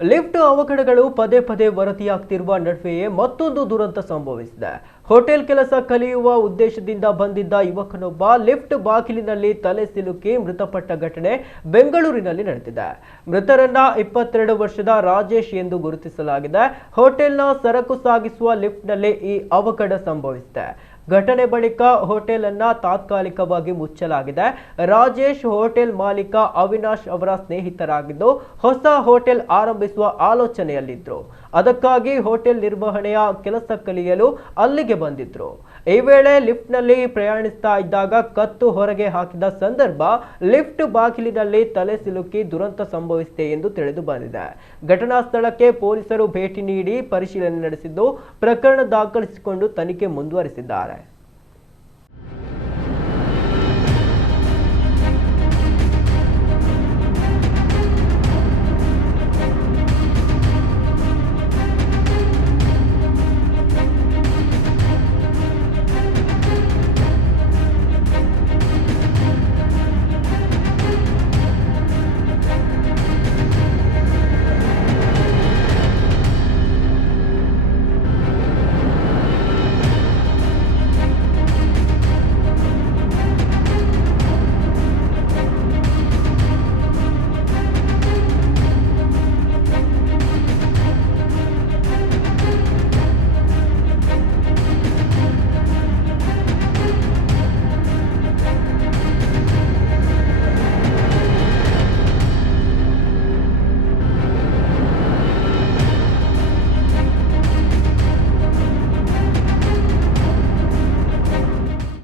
Lift ಅವಘಡಗಳು ಪದೇ ಪದೇ ವರದಿಯಾಗ್ತಿರುವ ನಡುವೆಯೇ ಮತ್ತೊಂದು ದುರಂತ ಸಂಭವಿಸಿದೆ. ಹೋಟೆಲ್ ಕೆಲಸ ಕಲಿಯುವ ಉದ್ದೇಶದಿಂದ ಬಂದಿದ್ದ ಯುವಕನೊಬ್ಬ ಲಿಫ್ಟ್ ಬಾಗಿಲಿನಲ್ಲಿ ತಲೆ ಸಿಲುಕಿ ಮೃತಪಟ್ಟ ಘಟನೆ ಬೆಂಗಳೂರಿನಲ್ಲಿ ನಡೆದಿದೆ. ಮೃತರನ್ನ 22 ವರ್ಷದ ರಾಜೇಶ್ ಎಂದು ಗುರುತಿಸಲಾಗಿದೆ. ಹೋಟೆಲ್ನ ಸರಕು ಸಾಗಿಸುವ ಲಿಫ್ಟ್ನಲ್ಲಿ ಈ ಅವಘಡ ಸಂಭವಿಸಿದೆ. ಘಟನೆ ಬಳಿಕ ಹೋಟೆಲ್ ಅನ್ನ ತಾತ್ಕಾಲಿಕವಾಗಿ ಮುಚ್ಚಲಾಗಿದೆ. ರಾಜೇಶ್ ಹೋಟೆಲ್ ಮಾಲೀಕ ಅವಿನಾಶ್ ಅವರ ಸ್ನೇಹಿತರಾಗಿದ್ದು ಹೊಸ ಹೋಟೆಲ್ ಆರಂಭಿಸುವ ಆಲೋಚನೆಯಲ್ಲಿದ್ದರು. ಅದಕ್ಕಾಗಿ ಹೋಟೆಲ್ ನಿರ್ವಹಣೆಯ ಕೆಲಸ ಕಲಿಯಲು ಅಲ್ಲಿಗೆ ಬಂದಿದ್ರು. ಈ ವೇಳೆ ಲಿಫ್ಟ್ನಲ್ಲಿ ಪ್ರಯಾಣಿಸ್ತಾ ಇದ್ದಾಗ ಕತ್ತು ಹೊರಗೆ ಹಾಕಿದ ಸಂದರ್ಭ ಲಿಫ್ಟ್ ಬಾಗಿಲಿನಲ್ಲಿ ತಲೆ ಸಿಲುಕಿ ದುರಂತ ಸಂಭವಿಸಿದೆ ಎಂದು ತಿಳಿದು ಬಂದಿದೆ. ಘಟನಾ ಸ್ಥಳಕ್ಕೆ ಪೊಲೀಸರು ಭೇಟಿ ನೀಡಿ ಪರಿಶೀಲನೆ ನಡೆಸಿದ್ದು ಪ್ರಕರಣ ದಾಖಲಿಸಿಕೊಂಡು ತನಿಖೆ ಮುಂದುವರಿಸಿದ್ದಾರೆ.